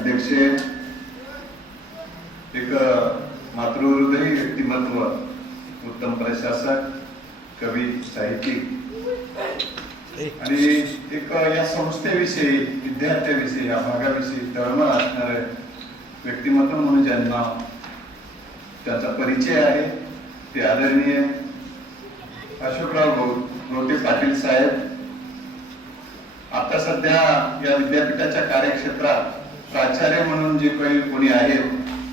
अध्यक्ष, एक मातृहृदयी व्यक्तिमत्व, उत्तम प्रशासक, कवी, साहित्यिक आणि एक या संस्थेविषयी, विद्यार्थ्याविषयी, या भागाविषयी तळमळ असणारे व्यक्तिमत्व म्हणून ज्यांना त्याचा परिचय आहे ते आदरणीय अशोकराव लोटे पाटील साहेब. आता सध्या या विद्यापीठाच्या कार्यक्षेत्रात प्राचार्य म्हणून जे काही कोणी आहेत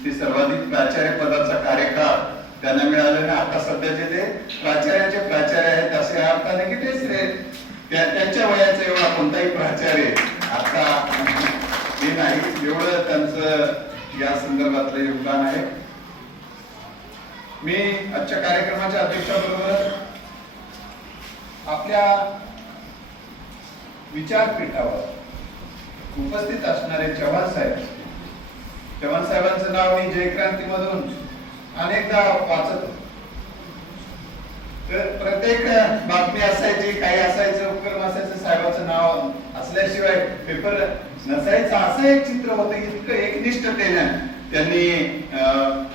ते सर्वाधिक प्राचार्य पदाचा कार्यकाळ त्यांना मिळालेला. आता सध्याचे ते प्राचार्याचे प्राचार्य आहेत असे अर्थाने की त्यांच्या वयाचा एवढा कोणताही प्राचार्य आता हे नाही, एवढं त्यांचं या संदर्भातलं योगदान आहे. मी आजच्या कार्यक्रमाच्या अध्यक्षाबरोबर आपल्या विचारपीठावर उपस्थित असणारे चव्हाण साहेबांचं नाव मी जयक्रांती मधून अनेकदा वाचत. तर प्रत्येक बातमी असायची, काही असायचं, उपक्रम असायचं, साहेबांचं नाव असल्याशिवाय पेपर नसायचं, असं एक चित्र होतं. इतकं एकनिष्ठतेने त्यांनी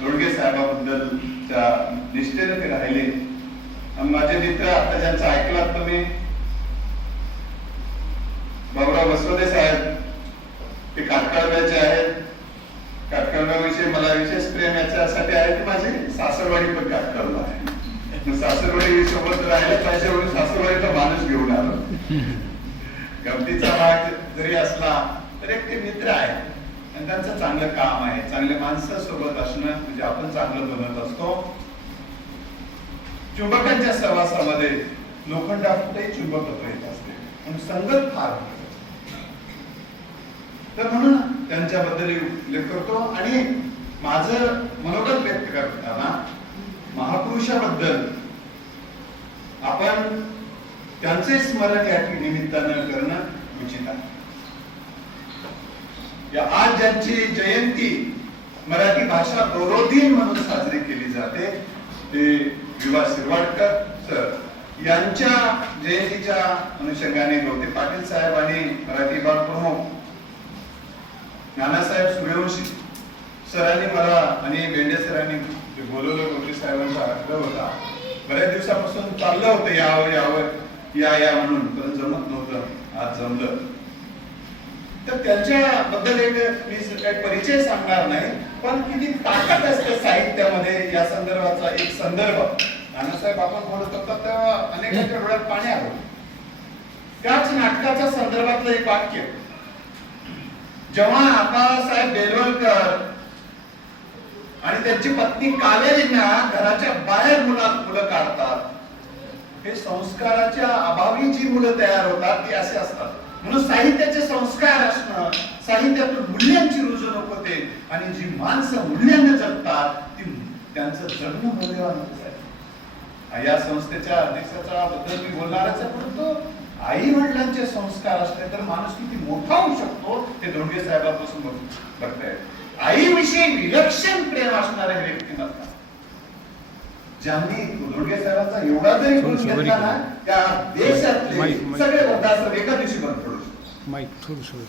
लोडगे साहेबांबद्दलच्या निष्ठेने ते राहिले. माझे मित्र आता ज्यांचं ऐकलात तुम्ही, बाबुराव बसवदे साहेब, ते काटकळव्याचे आहेत. काटकळव्याविषयी मला विशेष प्रेम याच्यासाठी आहे की माझी सासरवाडी पण काटकळवा आहे. सासरवाडी सोबत राहिलं पाहिजे म्हणून सासरवाडीचा माणूस घेऊन आलो. गमतीचा भाग जरी असला तरी एक ते मित्र आहे आणि त्यांचं चांगलं काम आहे. चांगले माणसं सोबत असणं म्हणजे आपण चांगलं बनत असतो. चुंबकांच्या सहवासामध्ये लोखंडातही चुंबक येत असते पण संगत फार. तर म्हणून त्यांच्याबद्दल उल्लेख करतो आणि माझं मनोगत व्यक्त करताना महापुरुषाबद्दल आपण त्यांचे स्मरण या निमित्तानं करणं उचित आहे. या आज ज्यांची जयंती मराठी भाषा गौरव दिन म्हणून साजरी केली जाते ते विवा शिरवाडकर सर यांच्या जयंतीच्या अनुषंगाने लोटे पाटील साहेब आणि मराठी विभाग प्रमुख नानासाहेब सूर्यवंशी सरांनी मला आणि बेंडे सरांनी जे बोलवलं, लोटे साहेबांचा आग्रह होता. बऱ्याच दिवसापासून चाललं होतं यावर या म्हणून, पण जमत नव्हतं. आज जमलं. तर त्यांच्याबद्दल एक मी काही परिचय सांगणार नाही, पण किती ताकद असते साहित्यामध्ये या संदर्भाचा एक संदर्भ. नानासाहेब आपण बोलत होता तेव्हा अनेकांच्या डोळ्यात पाणी आलं. त्याच नाटकाच्या संदर्भातलं एक वाक्य, जेव्हा आबासाहेब बेलवलकर आणि त्यांची पत्नी कावेरींना घराच्या बाहेर मुलं काढतात, हे संस्काराच्या अभावी जी मुलं तयार होतात ती असे असतात. म्हणून साहित्याचे संस्कार असणं, साहित्यातून मूल्यांची रुजवणूक होते आणि जी माणसं मूल्यांना जगतात ती त्यांचं जगणं मौल्यवान आहे. या संस्थेच्या अध्यक्षाच्या बद्दल मी बोलणारच आहे, परंतु आई वडिलांचे संस्कार असले तर माणूस किती मोठा होऊ शकतो ते लोडगे साहेबांपासून बघताय. आईविषयी विलक्षण प्रेम असणारे व्यक्तिमत्व ज्यांनी लोडगे साहेबांचा एवढा जरी गुण घेतला ना, त्या देशातले सगळे वृद्धाश्रम एका दिवशी बंद पडू शकतो.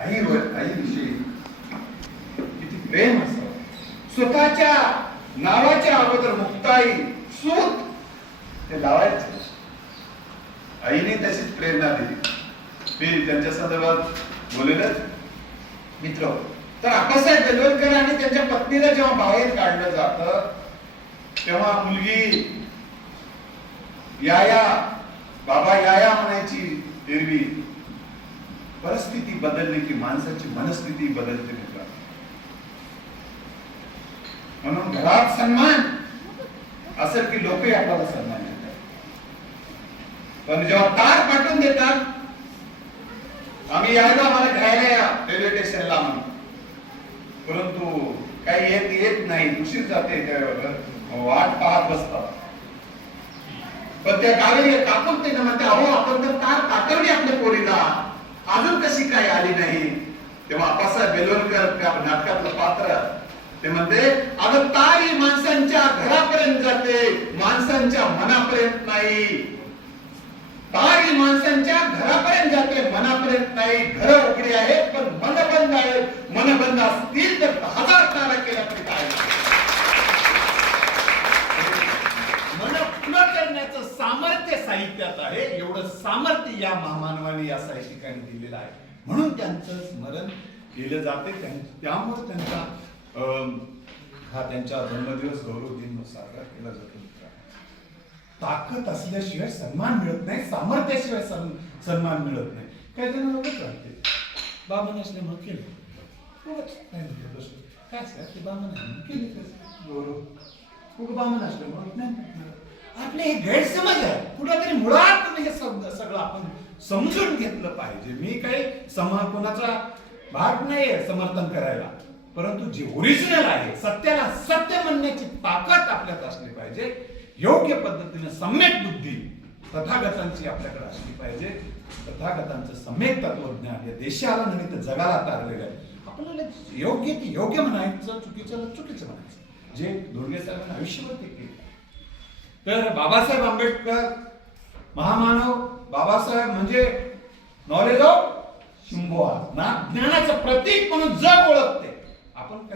आईविषयी किती प्रेम असतं. स्वतःच्या नावाच्या अगोदर मुक्ताई सूत ते लावायचे. आईने तशीच प्रेरणा दिली. मी त्यांच्या संदर्भात बोलेलच मित्र. तर आबासाहेब बेलवलकर आणि त्यांच्या पत्नीला जेव्हा बाहेर काढलं जातं तेव्हा मुलगी याया बाबा याया म्हणायची. एरवी परिस्थिती बदलली की माणसाची मनस्थिती बदलते मित्र. म्हणून घरात सन्मान असेल की लोकही आपल्याला सन्मान देतात, पण जेव्हा तार पाठवून देतात आम्ही यायला मला घ्यायला या रेल्वे स्टेशनला म्हणून, परंतु काही येत नाही, उशीर जाते, वाट पाहत बसतात. पण त्या गावी कापून म्हणते अहो आपण तर तार पाठवली आपल्या पोरीला, अजून कशी काय आली नाही. तेव्हा आबासाहेब बेलवलकर त्या नाटकातलं पात्र ते म्हणते अगं तार ही माणसांच्या घरापर्यंत जाते, माणसांच्या मनापर्यंत नाही. तार ही माणसांच्या घरापर्यंत जाते, मनापर्यंत नाही. घर उघडी आहेत पण मन बंद आहेत, मन छंद असतील तर 1000 तारा केल्या तरी काय मन खुलं करण्याचं सामर्थ्य साहित्यात आहे. एवढं सामर्थ्य या महामानवाने या साहित्यिकाने दिलेलं आहे. म्हणून त्यांचं स्मरण केलं जाते. त्यामुळे त्यांचा हा त्यांचा जन्मदिवस गौरव दिन साजरा केला जातो. ताकद असल्याशिवाय सन्मान मिळत नाही, सामर्थ्याशिवाय सन्मान मिळत नाही. काही जण लोकच राहते बाबा नसल्यामुळे केलं काय ते बाबा केले गौरव बाबा नसल्यामुळे नाही. आपले हे गैरसमज आहे. कुठेतरी मुळात हे सगळं आपण समजून घेतलं पाहिजे. मी काही कोणाचा भाग नाहीये समर्थन करायला, परंतु जे ओरिजिनल आहे सत्याला सत्य म्हणण्याची ताकद आपल्यात असली पाहिजे. योग्य पद्धतीने सम्यक बुद्धी तथागतांची आपल्याकडे असली पाहिजे. तथागतांचं सम्यक तत्वज्ञान या देशाला नव्हे तर जगाला तारलेलं आहे. आपल्याला योग्य ते योग्य म्हणायचं, चुकीचं चुकीचं म्हणायचं, जे धोंडगे साहेबांनी आयुष्यभर ते केले. तर बाबासाहेब आंबेडकर महामानव, बाबासाहेब म्हणजे नॉलेज ऑफ शिंबोआ, ज्ञानाचं प्रतीक म्हणून जग ओळखते. आपण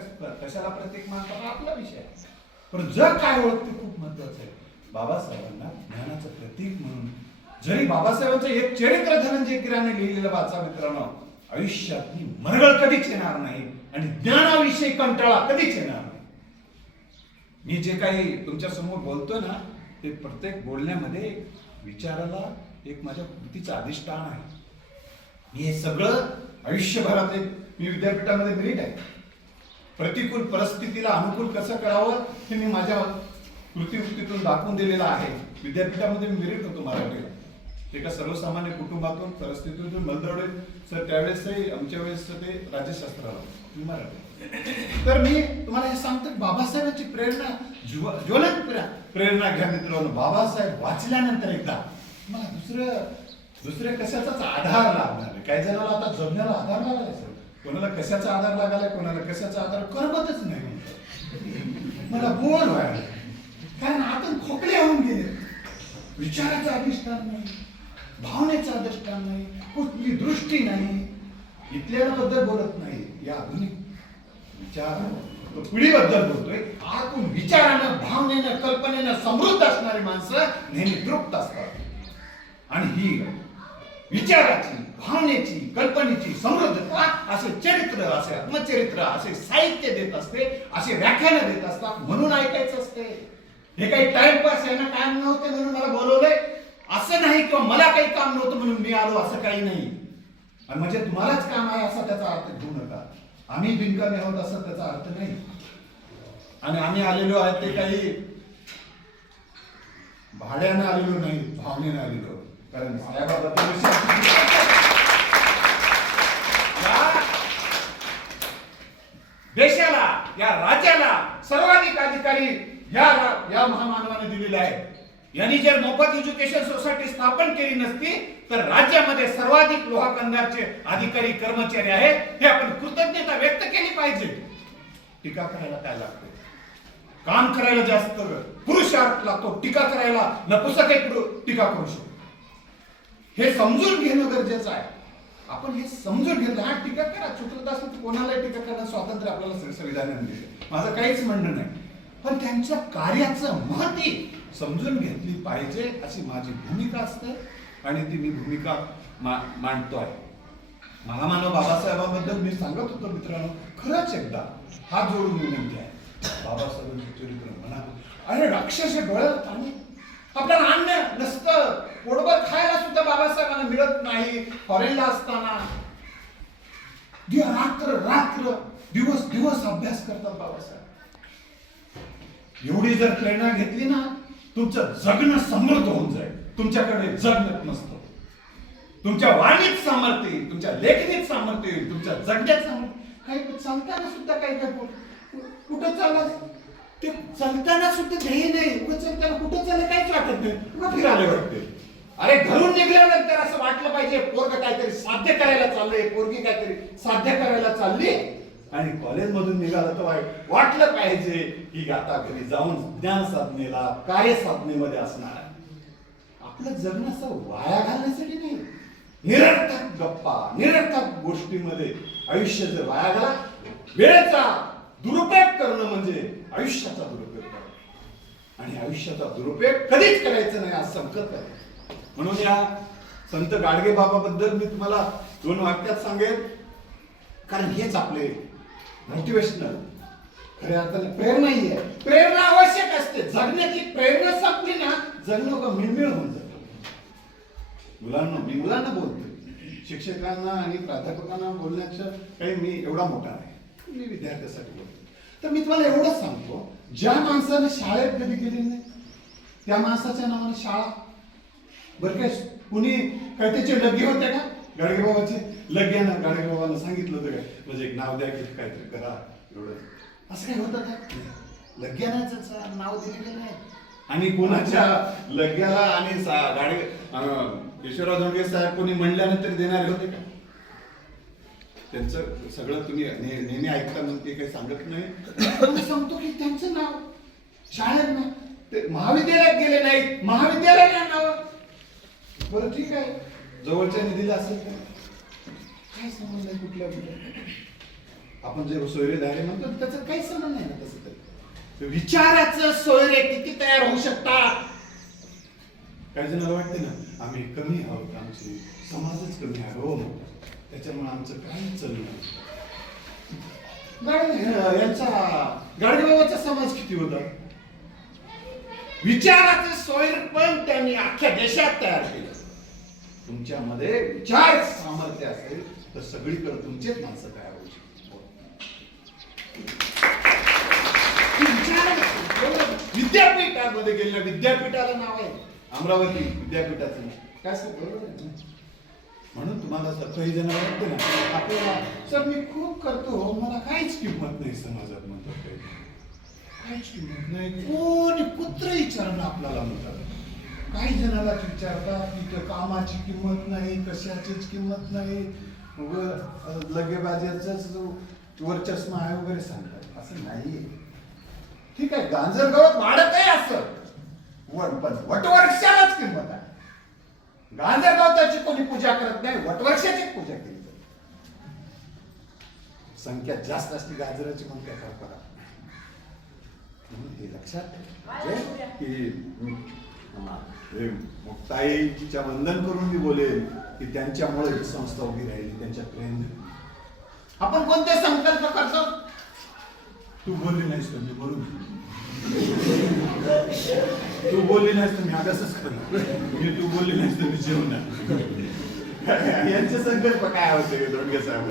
कशाला प्रतीक मानतो आपला विषय आहे, पण जग काय ओळखते खूप महत्वाचं आहे. बाबासाहेबांना ज्ञानाचं प्रतीक म्हणून, जरी बाबासाहेबांचं एक चरित्र धनंजय गिराने लिहिलेलं वाचा मित्रांनो, आयुष्यातली मरगळ कधीच येणार नाही आणि ज्ञानाविषयी कंटाळा कधीच येणार नाही. मी जे काही तुमच्या समोर बोलतोय ना, ते प्रत्येक बोलण्यामध्ये विचाराला एक माझ्या कृतीचं अधिष्ठान आहे. मी हे सगळं आयुष्यभरात मी विद्यापीठामध्ये मेरिट आहे. प्रतिकूल परिस्थितीला अनुकूल कसं करावं हे मी माझ्या कृतीतून दाखवून दिलेलं आहे. विद्यापीठामध्ये मी मेरिट होतो मराठीला. एका सर्वसामान्य कुटुंबातून परिस्थितीतून मलदवडे सर त्यावेळेसही आमच्या वेळेस ते राज्यशास्त्राला मराठी. तर मी तुम्हाला हे सांगतो, बाबासाहेबांची प्रेरणा ज्वलंत प्रेरणा घ्या मित्रांनो. बाबासाहेब वाचल्यानंतर एकदा मला दुसऱ्या कशाचाच आधार लागणार नाही. काही जणांना आता जगण्याला आधार लागलाय सर, कोणाला कशाचा आधार लागायला, कोणाला कशाचा आधार करमतच नाही म्हणतात. मला बोल व्हायला, कारण आपण खोकले होऊन गेले. विचाराचं अधिष्ठान नाही, भावनेचं अधिष्ठान नाही, कुठली दृष्टी नाही, इथल्याबद्दल बोलत नाही. या आधुनिक विचार पिढीबद्दल बोलतोय. आतून विचारानं, भावनेनं, कल्पनेनं समृद्ध असणारी माणसं नेहमी तृप्त असतात. आणि ही विचाराची, भावनेची, कल्पनेची समृद्धता असे चरित्र, असे आत्मचरित्र, असे साहित्य देत असते, असे व्याख्यानं देत असतात. म्हणून ऐकायचं असते. हे काही टाइमपास आहे ना, काम नव्हते म्हणून मला बोलवलंय असं नाही, किंवा मला काही काम नव्हतं म्हणून मी आलो असं काही नाही. आणि म्हणजे तुम्हालाच काम आहे असा त्याचा अर्थ घेऊ नका. आम्ही बिनकामी आहोत असा त्याचा अर्थ नाही. आणि आम्ही आलेलो आहे ते काही भाड्यानं आलेलो नाही, भावनेनं आलेलो. कारण देशाला, या राज्याला सर्वाधिक अधिकारी या महामानवाने दिलेले आहे. यांनी जर मोफत एज्युकेशन सोसायटी स्थापन केली नसती तर राज्यामध्ये सर्वाधिक लोहा कंदारचे अधिकारी कर्मचारी आहेत. हे आपण कृतज्ञता व्यक्त केली पाहिजे. टीका करायला काय लागतं? काम करायला जास्त पुरुषार्थ लागतो, टीका करायला नपुसक टीका करू शकतो. हे समजून घेणं गरजेचं आहे. आपण हे समजून घेतलं, हा टीका करा, चुकत असेल तर कोणालाही टीका करण्याचं स्वातंत्र्य आपल्याला संविधानाने दिले, माझं काहीच म्हणणं नाही. पण त्यांच्या कार्याचं महत्त्व समजून घेतली पाहिजे अशी माझी भूमिका असते आणि ती मी भूमिका मांडतो आहे. महामानव बाबासाहेबांबद्दल मी सांगत होतो मित्रांनो, खरंच एकदा हात जोडून विनंती आहे, बाबासाहेबांचं चरित्र म्हणा. अरे राक्षस डोळ्यात पाणी, आपल्याला अन्न नसतं, पोटभर खायला सुद्धा बाबासाहेबांना मिळत नाही. फॉरेनला असताना रात्र रात्र दिवस दिवस अभ्यास करतात बाबासाहेब. एवढी जर प्रेरणा घेतली ना, तुमचं जगणं समृद्ध होऊन जाईल. तुमच्याकडे जगणं नसतं, तुमच्या वाणीत सामर्थ्य, तुमच्या लेखणीत सामर्थ्य, तुमच्या जगण्यात सामर्थ्य. काही चालताना सुद्धा काही कुठं चालला ते चालताना सुद्धा ध्येय नाही. चालताना कुठं चाललं काहीच वाटत नाही, कुठं फिरायला वाटते. अरे घरून निघल्यानंतर असं वाटलं पाहिजे पोरग काहीतरी साध्य करायला चाललंय, पोरगी काहीतरी साध्य करायला चालली. आणि कॉलेजमधून निघालं तर वाटलं पाहिजे की आता घरी जाऊन ज्ञान साधनेला, कार्य साधनेमध्ये असणार. आपलं जगणं असं वाया घालण्यासाठी नाही. निरर्थक गप्पा, निरर्थक गोष्टीमध्ये आयुष्य जर वाया गेला, वेळेचा दुरुपयोग करणं म्हणजे आयुष्याचा दुरुपयोग करणं, आणि आयुष्याचा दुरुपयोग कधीच करायचा नाही हा संकल्प आहे. म्हणून या संत गाडगे बाबाबद्दल मी तुम्हाला 2 वाक्यात सांगेन, कारण हेच आपले मोटिवेशनल खऱ्या अर्थाने प्रेरणाही आहे. प्रेरणा आवश्यक असते. जगण्याची प्रेरणा संपली ना, जगणं का मिळमिळ होऊन जातं. मी मुलांना बोलतोय, शिक्षकांना आणि प्राध्यापकांना बोलण्याचं काही मी एवढा मोठा आहे, मी विद्यार्थ्यासाठी बोलतो. तर मी तुम्हाला एवढंच सांगतो, ज्या माणसाने शाळेत कधी गेली नाही त्या माणसाच्या नावाने शाळा. बरं काय कुणी काय त्याचे लग्गे होते का गाडगे बाबाचे? लग्ग्यानं गाडगे बाबांना सांगितलं होतं काय म्हणजे एक नाव द्या की काहीतरी करा, एवढं असं काय होतं का? लग्ग्यानं नाव दिले गेलं नाही. आणि कोणाच्या लग्ग्याला आणि गाडगे ईश्वरराव धोंडगे साहेब कोणी म्हणल्यानंतर देणारे होते का? त्यांचं सगळं तुम्ही नेहमी ऐकता म्हणून ते काही सांगत नाही. सांगतो की त्यांचं नाव शाळेत ना, ते महाविद्यालयात गेले नाहीत, महाविद्यालयाला नाव. बरं ठीक आहे, जवळच्या निधीला असेल का? काय संबंध आहे कुठल्या आपण जे सोयरे धारे म्हणतो त्याचा काही संबंध नाही ना. तसं तरी विचाराचं सोयरे किती तयार होऊ शकतात. काही जणांना वाटते ना आम्ही कमी आहोत, आमची समाजच कमी आहे हो, त्याच्यामुळे आमचं काही चालू नाही. यांचा गाडगे बाबाचा समाज किती होता? विचाराचे सोयर पण त्यांनी अख्ख्या देशात तयार केलं. तुमच्यामध्ये विचार सामर्थ्य असेल तर सगळीकडे तुमचेच माणसं तयार होऊ शकतात. विद्यापीठामध्ये गेलेल्या विद्यापीठाला नाव आहे अमरावती विद्यापीठाचं. काय सर बरोबर आहे? म्हणून तुम्हाला सर काही जण वाटते ना आपल्याला सर मी खूप करतो, मला काहीच किंमत नाही समाजात म्हणतात, काहीच किंमत नाही. कोणी कुत्र विचारणं आपल्याला म्हणतात. काही जणाला विचारतात की कामाची किंमत नाही, कशाचीच किंमत नाही, लगेबाजाच वर्चस्व आहे वगैरे सांगतात. असं नाही. ठीक आहे, गांजर गवत वाढत आहे असं, पण वटवृक्षालाच किंमत आहे. गांजर गवताची कोणी पूजा करत नाही, वटवृक्षाची पूजा केली जाते. संख्या जास्त असते गाजराची म्हणून काय फरक पडा. हे लक्षात की मुक्ताईच्या वंदन करून मी बोलेल की त्यांच्यामुळे ही संस्था उभी राहिली, त्यांच्या प्रेम. आपण कोणते संकल्प करतो? तू बोलली नाहीस तर मी बोलू, तू बोलली नाहीस तर मी अभ्यासच करणार, तू बोलली नाहीस तर मी जेवणार. यांचे संकल्प काय होते धोंडगे साहेब?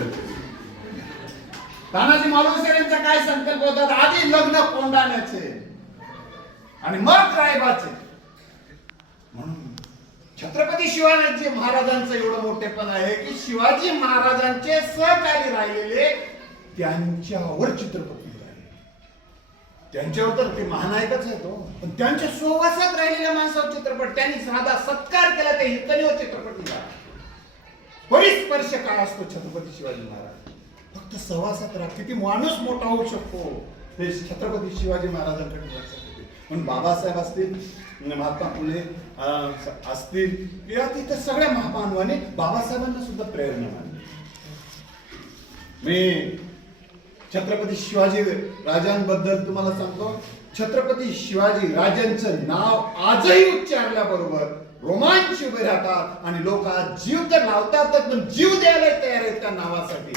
तानाजी मालुसरे यांचा काय संकल्प होता? आधी लग्न कोंडाण्याचे आणि मग रायबाचे. म्हणून छत्रपती शिवाजी महाराजांचं एवढं मोठेपण आहे की शिवाजी महाराजांचे सहकारी राहिलेले त्यांच्यावर चित्रपती राहिले. त्यांच्यावर तर ते महानायकच आहे तो, पण त्यांच्या सहवासात राहिलेल्या माणसावर चित्रपट. त्यांनी साधा सत्कार केला ते हितनीवर चित्रपटीला. परिस्पर्श काय असतो छत्रपती शिवाजी महाराज? फक्त सहवासात राहा. किती माणूस मोठा होऊ शकतो हे छत्रपती शिवाजी महाराजांकडे लक्षात येते. म्हणून बाबासाहेब असतील, महात्मा फुले असतील, या तिथे सगळ्या महामानवाने बाबासाहेबांना सुद्धा प्रेरणा मानली. मी छत्रपती शिवाजी राजांबद्दल तुम्हाला सांगतो, छत्रपती शिवाजी राजांचं नाव आजही उच्चारल्याबरोबर रोमांच उभे राहतात आणि लोक आज जीव तर लावतातच पण जीव द्यायला तयार आहेत त्या नावासाठी.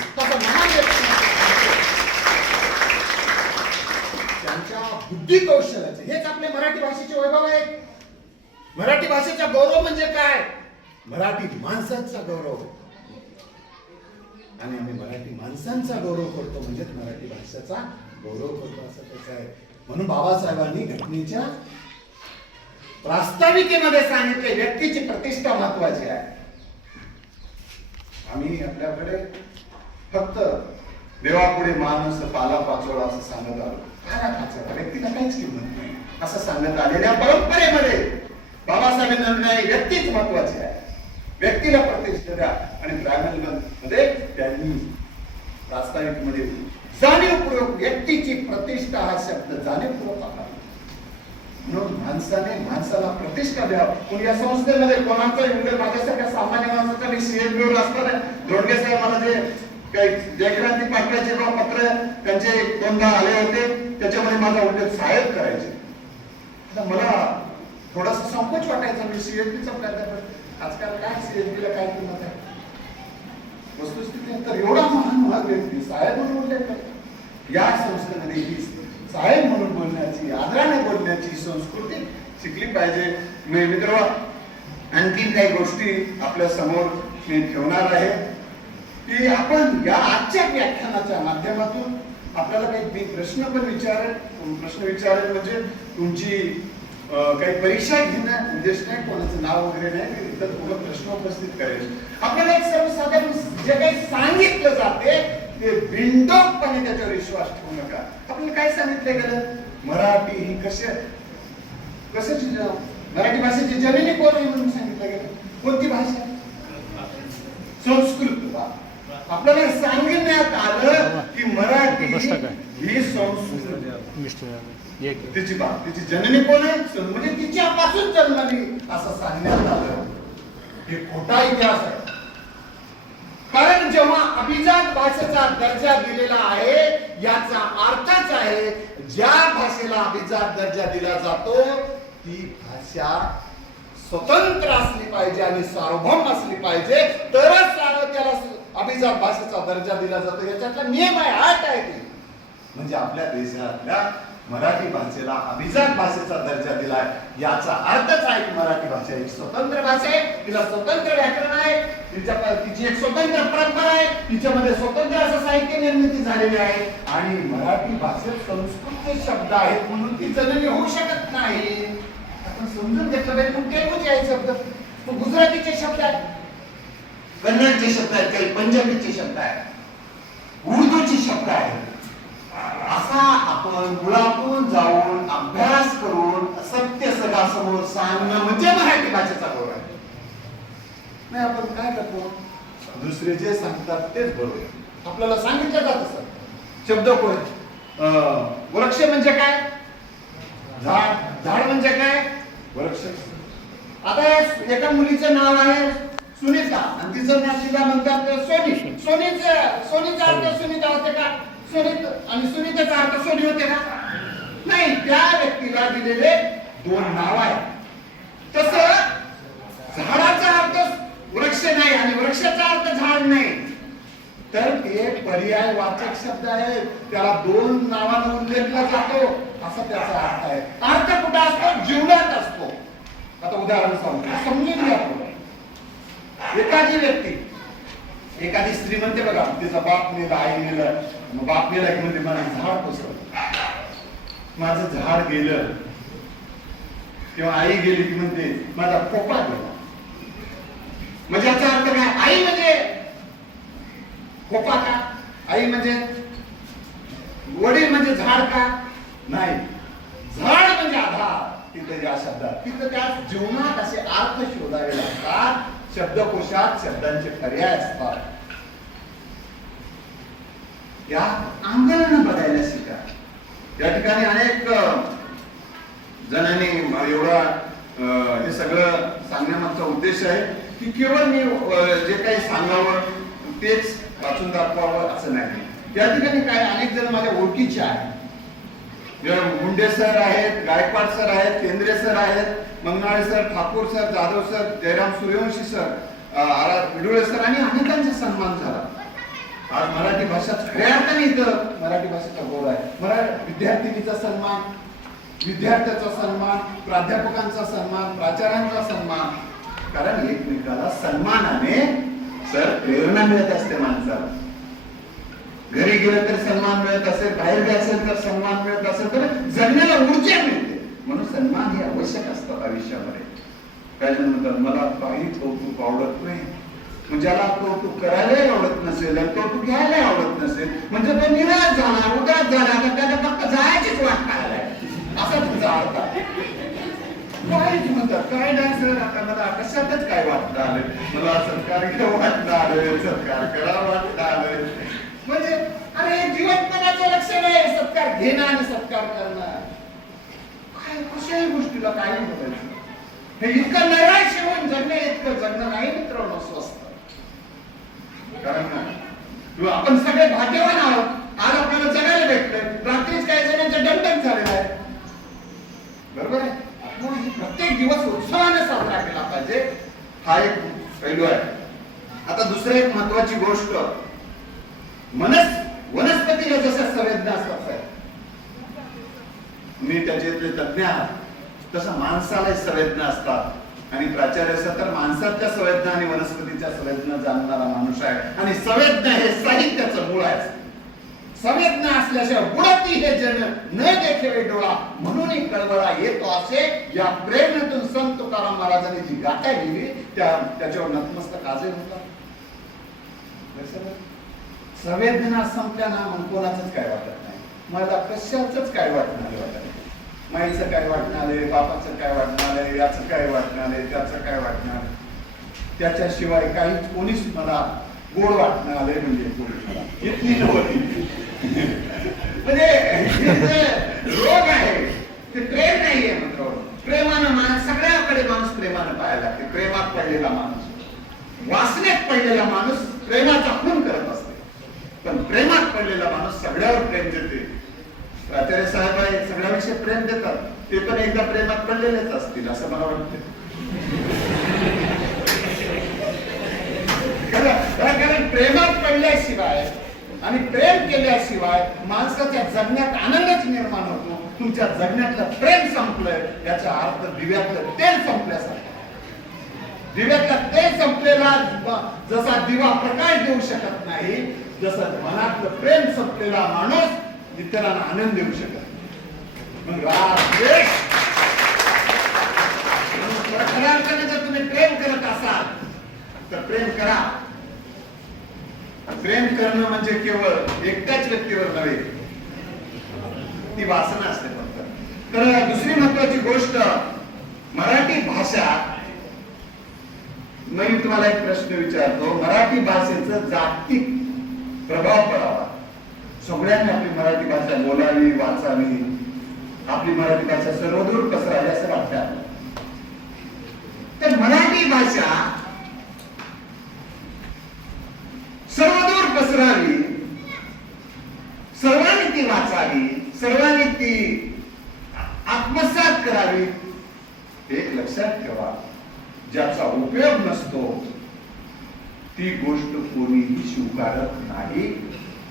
त्यांच्या बुद्धी कौशल्याचे हेच आपले मराठी भाषेचे वैभव आहे. मराठी भाषेचा गौरव म्हणजे काय? मराठी माणसांचा गौरव. आणि आम्ही मराठी माणसांचा गौरव करतो म्हणजेच मराठी भाषेचा गौरव करतो असं त्याचं आहे. म्हणून बाबासाहेबांनी घटनेच्या प्रास्ताविकेमध्ये सांगितले व्यक्तीची प्रतिष्ठा महत्वाची आहे. आम्ही आपल्याकडे फक्त देवापुढे माणूस पाला पाचोळा असं सांगत आलो. पाला पाचोळा व्यक्तीला काहीच किंमत नाही असं सांगत आलेल्या परंपरेमध्ये बाबासाहेबांना नाही, व्यक्तीच महत्वाची आहे, व्यक्तीला प्रतिष्ठा द्या. आणि ब्राह्मणमध्ये त्यांनी प्रास्ताविकेमध्ये जाणीवपूर्वक व्यक्तीची प्रतिष्ठा हा शब्द जाणीवपूर्वक वापरला. म्हणून माणसाने माणसाला प्रतिष्ठा द्या. कोणी या संस्थेमध्ये कोणाचा एवढे माझ्यासारख्या सामान्य माणसाचा मी सीएमपीवर असताना धोंडगे साहेब मला जे काही जयक्रांती पाटलाचे पत्र त्यांचे दोनदा आले होते, त्याच्यामध्ये माझा उल्लेख साहेब करायचे. आता मला थोडासा संकोच वाटायचा, मी सीएसपीचा प्राध्यापक, आजकाल काय सीएसपीला काय किंमत आहे. वस्तुस्थिती तर एवढा महान व्यक्ती साहेब म्हणून उल्लेख आहे. या संस्थेमध्ये ही साहेब म्हणून बोलण्याची, आदराने बोलण्याची संस्कृती शिकली पाहिजे. मित्र, आणखीन काही गोष्टी आपल्या समोर मी ठेवणार आहे की आपण या आजच्या व्याख्यानाच्या माध्यमातून आपल्याला काही प्रश्न पण विचारेल म्हणजे तुमची काही परीक्षा घेणं उद्देश नाही, कोणाचं नाव वगैरे नाही, तर थोडं प्रश्न उपस्थित करेल. आपल्याला एक सर्वसाधारण जे काही सांगितलं जाते ते बिनडोकपणे त्याच्यावर विश्वास ठेवू नका. आपल्याला काय सांगितलं गेलं, मराठी ही कशाची मराठी भाषेची जननी कोण आहे म्हणून सांगितलं गेलं. कोणती भाषा? संस्कृत. आपल्याला सांगण्यात आलं की मराठी ही संस्कृत, तिची जननी कोण आहे, म्हणजे तिच्यापासून जन्मली असं सांगण्यात आलं. हे खोटा इतिहास आहे. कारण जेव्हा अभिजात भाषेचा दर्जा दिलेला आहे याचा अर्थच आहे ज्या भाषेला अभिजात दर्जा दिला जातो ती भाषा स्वतंत्र असली पाहिजे आणि सार्वभौम असली पाहिजे, तरच त्याला अभिजात भाषेचा दर्जा दिला जातो. याच्यातला नियम आहे, अट आहे ती. म्हणजे आपल्या देशातल्या मराठी भाषेला अभिजात भाषेचा दर्जा दिलाय याचा अर्थच आहे की मराठी भाषा एक स्वतंत्र भाषा आहे, तिला स्वतंत्र व्याकरण आहे, तिची एक स्वतंत्र परंपरा आहे, तिच्यामध्ये स्वतंत्र असं साहित्य निर्मिती झालेली आहे आणि मराठी भाषेत संस्कृतचे शब्द आहेत म्हणून ती जननी होऊ शकत नाही. आपण समजून घेतलं पाहिजे. मग तेलुगूचे आहे शब्द, गुजरातीचे शब्द आहेत, कन्नडचे शब्द आहेत, काही पंजाबीचे शब्द आहेत, उर्दूचे शब्द आहेत. असा आपण मुळातून जाऊन अभ्यास करून सत्य सगळ्यासमोर सांगणं म्हणजे मराठी भाषेचा गौरव आहे. नाही आपण काय करतो, दुसरे जे सांगतात तेच बरोबर आपल्याला सांगितलं जात असत. शब्दकोश, वृक्ष म्हणजे काय, झाड म्हणजे काय, वृक्ष. आता एका मुलीचं नाव आहे सुनीता आणि तिचं नाव तिला म्हणतात सोनी. सोनीचा अर्थ सुनीता होते का? आणि सुनीताचा अर्थ सोनी होते का? नाही. त्या व्यक्तीला दिलेले दोन नाव आहेत. तसं झाडाचा अर्थ वृक्ष नाही आणि वृक्षाचा अर्थ झाड नाही, तर ते पर्यायवाचक शब्द आहे, त्याला दोन नावाने उल्लेखला जातो असा त्याचा अर्थ आहे. अर्थ कुठे असतो? जीवनात असतो. आता उदाहरण सांगतो, समजून घ्या. एखादी व्यक्ती, एखादी स्त्री म्हणते बघा, तिचा बाप नेला, आई नेलं, बाप नेला की म्हणते माझं झाड कोसळलं, माझं झाड गेलं. किंवा आई गेली की म्हणते माझा पोपा गेला. म्हणजे याचा अर्थ काय? आई म्हणजे पोपा का? आई म्हणजे वडील म्हणजे झाड का? नाही. झाड म्हणजे आधार. तिथे या शब्दात तिथे त्या जीवनात असे अर्थ शोधावे लागतात. शब्दकोशात शब्दांचे पर्याय असतात. या आंदोलन बघायला शिका. या ठिकाणी अनेक जणांनी एवढा हे सगळं सांगण्यामागचा उद्देश आहे की केवळ मी जे काही सांगावं तेच वाचून दाखवावं असं नाही. या ठिकाणी काय अनेक जण माझ्या ओळखीचे आहेत. मुंडे सर आहेत, गायकवाड सर आहेत, केंद्रे सर आहेत, Mangnale sir, Thakur sir, Jadhav sir, Jayram Suryavanshi sir, Vidule sir आणि अनेकांचा सन्मान झाला. आज मराठी भाषा खऱ्या अर्थाने इथं मराठी भाषेचा गौरव आहे. विद्यार्थिनीचा सन्मान, विद्यार्थ्याचा सन्मान, प्राध्यापकांचा सन्मान, प्राचार्यांचा सन्मान. कारण एकमेकाला सन्मानाने सर प्रेरणा मिळत असते माणसाला. घरी गेलं तर सन्मान मिळत असेल, बाहेर गेलं असेल तर सन्मान मिळत असेल, तर जगण्याला ऊर्जा मिळते. म्हणून सन्मान हे आवश्यक असतात आयुष्यामध्ये. काय म्हणतात, मला काही कौतुक आवडत नाही, म्हणजे ज्याला कौतुक करायला आवडत नसेल आणि कौतुक घ्यायला आवडत नसेल म्हणजे तो निराश झाला, उदास झाला, तर त्याला फक्त जायचीच वाट पाहायला असा तुमचा अर्थ आहे. काहीच म्हणतात काय नाही सर, आता मला कशातच काय वाटतं आलं, मला सरकार घेऊ वाटतं आलं, सत्कार करा वाटतं आलं. म्हणजे अरे जीवनपणाचं लक्षण आहे सत्कार घेणं आणि सत्कार करणं. काय कशाही गोष्टीला काही बोलायचं. हे इतकं नैराश्य होऊन जगणं इतकं जगणं नाही मित्रांनो स्वस्त. कारण आपण सगळे भाग्यवान आहोत. आज आपल्याला महत्वाची गोष्ट, वनस्पतीला जशा संवेदना असतात साहेब, मी त्याच्यातले तज्ञ आहे, तसं माणसालाही संवेदना असतात आणि प्राचार्य तर माणसाच्या संवेदना आणि वनस्पतीच्या संवेदना जाणणारा माणूस आहे आणि संवेदना हे साहित्याचं मूळ आहे. संवेदना असल्याशिवाय बुडती हे जन न देखे डोळा म्हणून कळवळा येतो असे या प्रेरणेतून संत तुकाराम महाराजांनी जी गाथा लिहिली त्याच्यावर नतमस्तक आजही होता. संवेदना संपल्या ना मग कोणाचंच काय वाटत नाही, मला कशाचंच काय वाटणार वाटत नाही. माईचं काय वाटणार आहे, बापाचं काय वाटणार आहे, याचं काय वाटणार आहे, त्याचं काय वाटणार, त्याच्याशिवाय काही कोणीच मला गोड वाटणार आहे म्हणजे कोणी इतकी नव्हती. म्हणजे रोग आहे ते प्रेम नाहीये. मात्र प्रेमानं माणूस सगळ्याकडे माणूस प्रेमानं पाहायला लागते. प्रेमात पडलेला माणूस, वासनेत पडलेला माणूस प्रेमाचा खून करत असते, पण प्रेमात पडलेला माणूस सगळ्यावर प्रेम देते. प्राचार्य साहेब आहे सगळ्याविषयी प्रेम देतात, ते पण एकदा प्रेमात पडलेलेच असतील असं मला वाटतं. कारण प्रेमात पडल्याशिवाय आणि प्रेम केल्याशिवाय माणसाच्या जगण्यात आनंदच निर्माण होतो. तुमच्या जगण्यातलं प्रेम संपलंय याचा अर्थ दिव्यातलं तेल संपल्यासारखं. दिव्यातलं तेल संपलेला जसा दिवा प्रकाश देऊ शकत नाही, जसं मनातलं प्रेम संपलेला माणूस इतरांना आनंद देऊ शकत नाही. मग राग जर तुम्ही प्रेम करत असाल तर प्रेम करा. प्रेम करणं म्हणजे केवळ एकट्याच व्यक्तीवर नव्हे, ती वासना असते फक्त. तर दुसरी महत्वाची गोष्ट, मराठी भाषा. मी तुम्हाला एक प्रश्न विचारतो, मराठी भाषेचा जागतिक प्रभाव पडावा, सगळ्यांनी आपली मराठी भाषा बोलावी, वाचावी, आपली मराठी भाषा सर्वदूर पसरावी असं वाटतं आपल्याला. तर मराठी भाषा सर्वदूर पसरावी, सर्वांनी ती वाचावी, सर्वांनी ती आत्मसात करावी. एक लक्षात ठेवा, ज्याचा उपयोग नसतो ती गोष्ट कोणीही स्वीकारत नाही.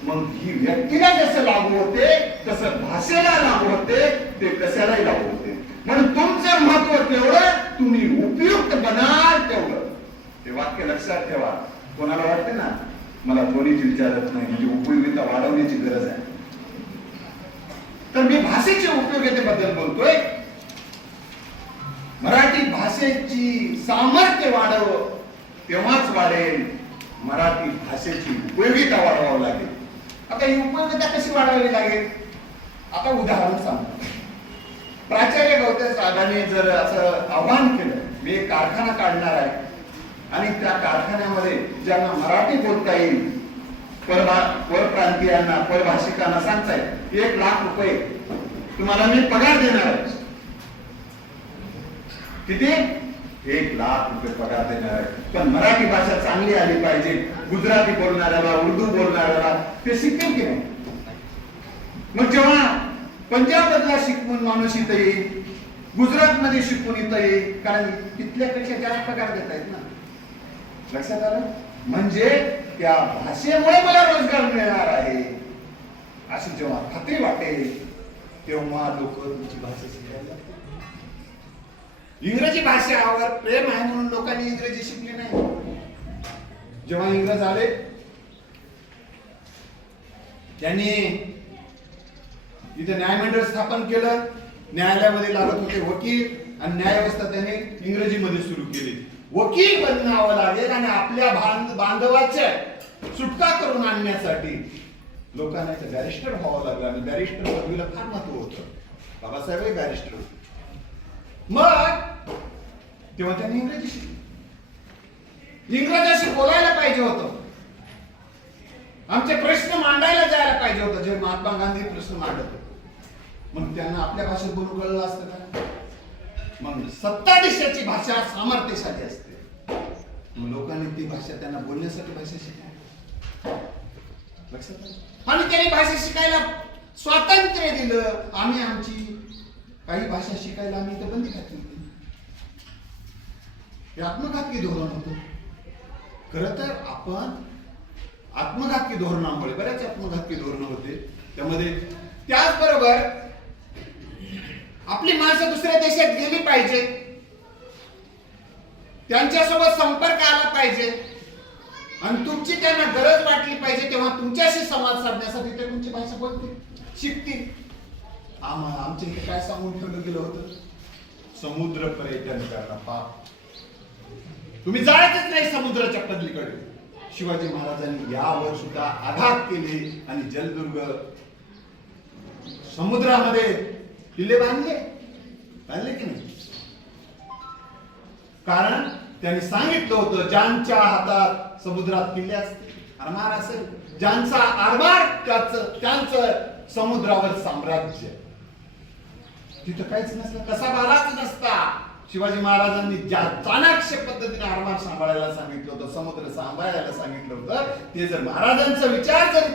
मग ही व्यक्तीला जसं लागू होते तसं भाषेला लागू होते, ते कशालाही लागू होते. म्हणून तुमचं महत्व तेवढं, तुम्ही उपयुक्त बनाल तेवढं. हे वाक्य लक्षात ठेवा. कोणाला वाटते ना मला कोणीच विचारत नाही म्हणजे उपयोगिता वाढवण्याची गरज आहे, तर मी भाषेच्या उपयोगितेबद्दल बोलतोय. मराठी भाषेची सामर्थ्य वाढव तेव्हाच वाढेल, मराठी भाषेची उपयोगिता वाढवावी लागेल. आता ही उपयोगिता कशी वाढवावी लागेल? आता उदाहरण सांगतो. प्राचार्य गौतम साहेबांनी जर असं आव्हान केलं, मी एक कारखाना काढणार आहे आणि त्या कारखान्यामध्ये ज्यांना मराठी बोलता येईल, परप्रांतीयांना, परभाषिकांना सांगता येईल, 1 लाख रुपये तुम्हाला मी पगार देणार आहे. किती? 1 लाख रुपये पगार देणार आहे. पण मराठी भाषा चांगली आली पाहिजे. गुजराती बोलणाऱ्याला, उर्दू बोलणाऱ्याला ते शिकेल की नाही? मग जेव्हा पंजाबमधला शिकून माणूस इथं येईल, गुजरात मध्ये शिकून इथं येईल, कारण तिथल्यापेक्षा जास्त पगार देता येत ना. लक्षात आलं? म्हणजे त्या भाषेमुळे मला रोजगार मिळणार आहे अशी जेव्हा खात्री वाटेल तेव्हा लोक तुमची भाषा शिकायला लागतील. इंग्रजी भाषेवर प्रेम आहे म्हणून लोकांनी इंग्रजी शिकली नाही. जेव्हा इंग्रज आले त्यांनी इथे न्यायमंडळ स्थापन केलं. न्यायालयामध्ये लागत होते वकील आणि न्यायव्यवस्था त्यांनी इंग्रजीमध्ये सुरू केली. वकील बनावं लागेल आणि आपल्या बांधवाच्या सुटका करून आणण्यासाठी लोकांना बॅरिस्टर व्हावं लागलं आणि बॅरिस्टर पदवीला फार महत्व होतं. बाबासाहेब बॅरिस्टर होते. मग तेव्हा त्यांनी इंग्रजी शिकली. इंग्रजाशी बोलायला पाहिजे होतं, आमचे प्रश्न मांडायला जायला पाहिजे होतं, जे महात्मा गांधी प्रश्न मांडत होते. मग त्यांना आपल्या भाषेत बोलू कळलं असतं का? मग सत्ताधीशाची भाषा सामर्थ्यशाली असते. मग लोकांनी ती भाषा त्यांना बोलण्यासाठी भाषा शिकायला लक्षात आलं. आणि त्यांनी भाषा शिकायला स्वातंत्र्य दिलं. आम्ही आमची काही भाषा शिकायला आम्ही इथं बंदी घातली होती. हे आत्मघातकी धोरण होतं. खरं तर आपण आत्मघातकी धोरणामुळे बऱ्याच आत्मघातकी धोरणं होते त्यामध्ये. त्याचबरोबर आपली माणसं दुसऱ्या देशात गेली पाहिजे, त्यांच्यासोबत संपर्क आला पाहिजे आणि तुमची त्यांना गरज वाटली पाहिजे तेव्हा तुमच्याशी संवाद साधण्यासाठी ते तुमची भाषा बोलतील, शिकतील. आमच्या इथे काय सांगून ठेवलं गेलं होतं, समुद्र पर्यटन करणं पाप, तुम्ही जायचंच नाही समुद्राच्या पलीकडे. शिवाजी महाराजांनी यावर सुद्धा आघात केले आणि जलदुर्ग समुद्रामध्ये किल्ले बांधले की नाही. कारण त्यांनी सांगितलं होतं ज्यांच्या हातात समुद्रात किल्ले असतील, आरमार असेल, ज्यांचा आरमार त्यांचं समुद्रावर साम्राज्य. तिथं काहीच नसलं, कसा बालाच नसता. शिवाजी महाराजांनी ज्या चाणाक्ष पद्धतीने आरमार सांभाळायला सांगितलं होतं, समुद्र सांभाळायला सांगितलं होतं, ते जर महाराजांचा विचार जर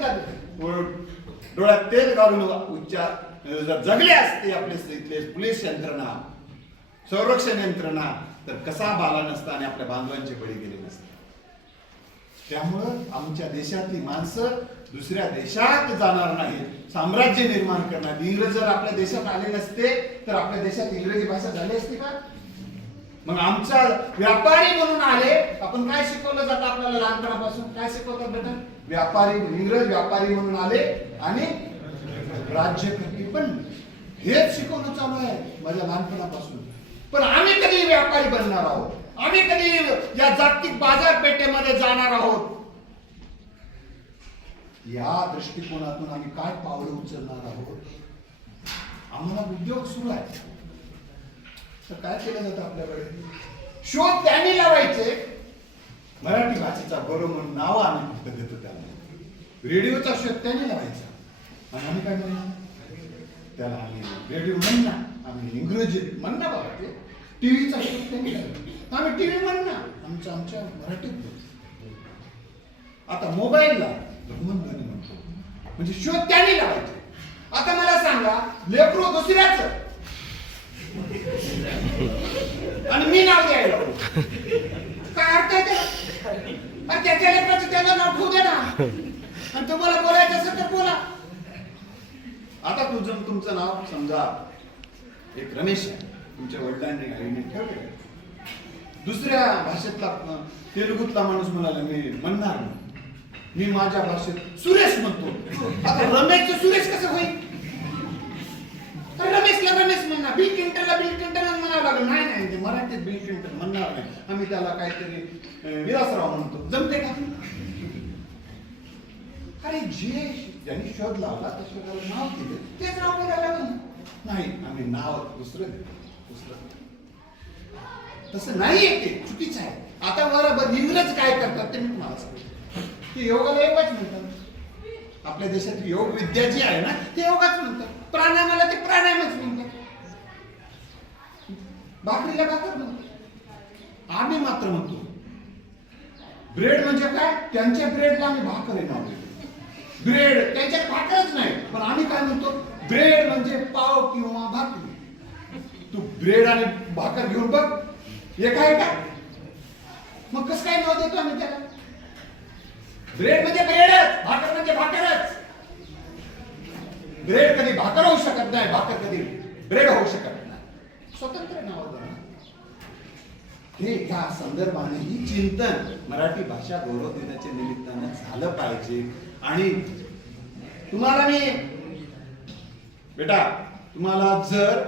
डोळ्यात तेल घालून उच्चार जर जगले असते आपले इथले पोलीस यंत्रणा, संरक्षण यंत्रणा, तर कसा बाला नसता आणि आपल्या बांधवांचे बळी गेले नसते. त्यामुळं आमच्या देशातली माणसं दुसऱ्या देशात जाणार नाहीत, साम्राज्य निर्माण करणार. इंग्रज जर आपल्या देशात आले नसते तर आपल्या देशात इंग्रजी भाषा झाली असती का? मग आमचा व्यापारी म्हणून आले. आपण काय शिकवलं जातं आपल्याला लहानपणापासून, काय शिकवतात बेटा? व्यापारी, इंग्रज व्यापारी म्हणून आले आणि राज्यकर्ते पण, हेच शिकवणं चालू आहे माझ्या लहानपणापासून. पण आम्ही कधी व्यापारी बनणार आहोत? आम्ही कधी या जागतिक बाजारपेठेमध्ये जाणार आहोत? या दृष्टिकोनातून आम्ही काय पावलं उचलणार आहोत? आम्हाला उद्योग सुरू आहे, तर काय केलं जातं आपल्याकडे? शोध त्यांनी लावायचे, मराठी भाषेचा गौरव म्हणून नाव आम्ही फक्त देतो त्याला. रेडिओचा शोध त्यांनी लावायचा आणि आम्ही काय म्हणणार त्याला? आम्ही रेडिओ म्हणणार, आम्ही इंग्रजी म्हणणार बाबा. ते टीव्हीचा शोध त्यांनी लावायचा, आम्ही टीव्ही म्हणणार, आमच्या मराठीत बोलतो. आता मोबाईलला भ्रमणध्वनी म्हणतो, म्हणजे शोध त्यांनी लावायचे. आता मला सांगा, लेकरू दुसऱ्याच आणि मी नाव द्यायला काय अर्थ आहे त्याला? अरे त्याच्या लेकराचं त्याला नाव ठेवू दे ना, आणि तुम्हाला बोलायचं असेल तर बोला. आता तुमचं नाव समजा एक रमेश आहे, तुमच्या वडिलांनी आईने ठेवले. दुसऱ्या भाषेतला तेलुगूतला माणूस म्हणाला मी म्हणणार नाही, मी माझ्या भाषेत सुरेश म्हणतो. आता रमेशचं सुरेश कसं होईल? रमेशला रमेश म्हणणार, बिल क्लिंटनला बिल क्लिंटनच म्हणावं लागेल. नाही, ते मराठीत बिल क्लिंटन म्हणणार नाही, आम्ही त्याला काहीतरी विलासराव म्हणतो. जमते का? अरे जे ज्यांनी शोध लावला त्या शोधाला नाव दिलं तेच नाव बोलायला लागलं. नाही, आम्ही नाव दुसरं तसं नाही आहे, ते चुकीचं आहे. आता बरोबर इंग्रज काय करतात ते मी तुम्हाला सांगतो. ते योगाला योगाच म्हणतात. आपल्या देशात योग विद्या जी आहे ना ते योगाच म्हणतात. प्राणायामाला ते प्राणायामच म्हणतात. भाकरीला भाकर म्हणतात. आम्ही मात्र म्हणतो ब्रेड म्हणजे काय? त्यांच्या ब्रेडला आम्ही भाकर आहे नाव देतो. ब्रेड त्यांच्यात भाकरच नाही, पण आम्ही काय म्हणतो? ब्रेड म्हणजे पाव किंवा भाकरी. तू ब्रेड आणि भाकर घेऊन बघ, एक आहे का? मग कसं काय नाव देतो आम्ही त्याला? ब्रेड म्हणजे ब्रेडच, भाकर म्हणजे भाकरच. ब्रेड कधी भाकर होऊ शकत नाही, भाकर कधी ब्रेड होऊ शकत नाही. स्वतंत्र नाव द्या. हे ह्या संदर्भाने ही चिंतन मराठी भाषा गौरव दिनाच्या निमित्तानं झालं पाहिजे. आणि तुम्हाला मी बेटा, तुम्हाला जर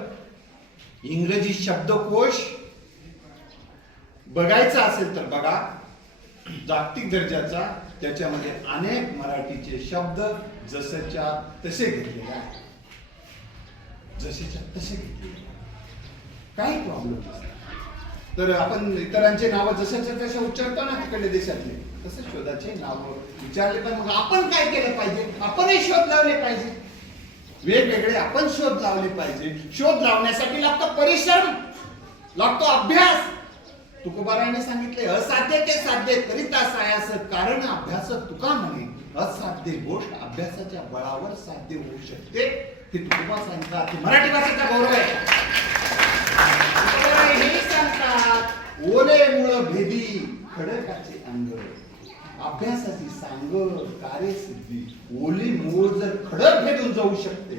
इंग्रजी शब्दकोश बघायचा असेल तर बघा, जागतिक दर्जाचा. त्याच्यामध्ये अनेक मराठीचे शब्द जसेच्या तसे घेतलेले आहेत, जसेच्या तसे घेतलेले, काही प्रॉब्लेम नसतात. तर आपण इतरांचे नाव जशाच्या तसे उच्चारतो ना तिकडल्या देशातले, तसे शोधाचे नाव विचारले. पण मग आपण काय केलं पाहिजे? आपणही शोध लावले पाहिजे, वेगवेगळे आपण शोध लावले पाहिजे. शोध लावण्यासाठी लागतो परिश्रम, लागतो अभ्यास. तुकोबाराने सांगितले, असाध्य ते साध्य करिता सायास, कारण अभ्यास तुका म्हणे. असाध्य गोष्ट अभ्यासाच्या बळावर साध्य होऊ शकते. हे तुकोबा सांगतात. मराठी भाषेचा गौरव आहे. हे सांगतात, ओले मुळ भेदी खडकाचे अंग. अभ्यासाची सांगड कार्यसिद्धी ओली मूळ जर खडक भेदून जाऊ शकते,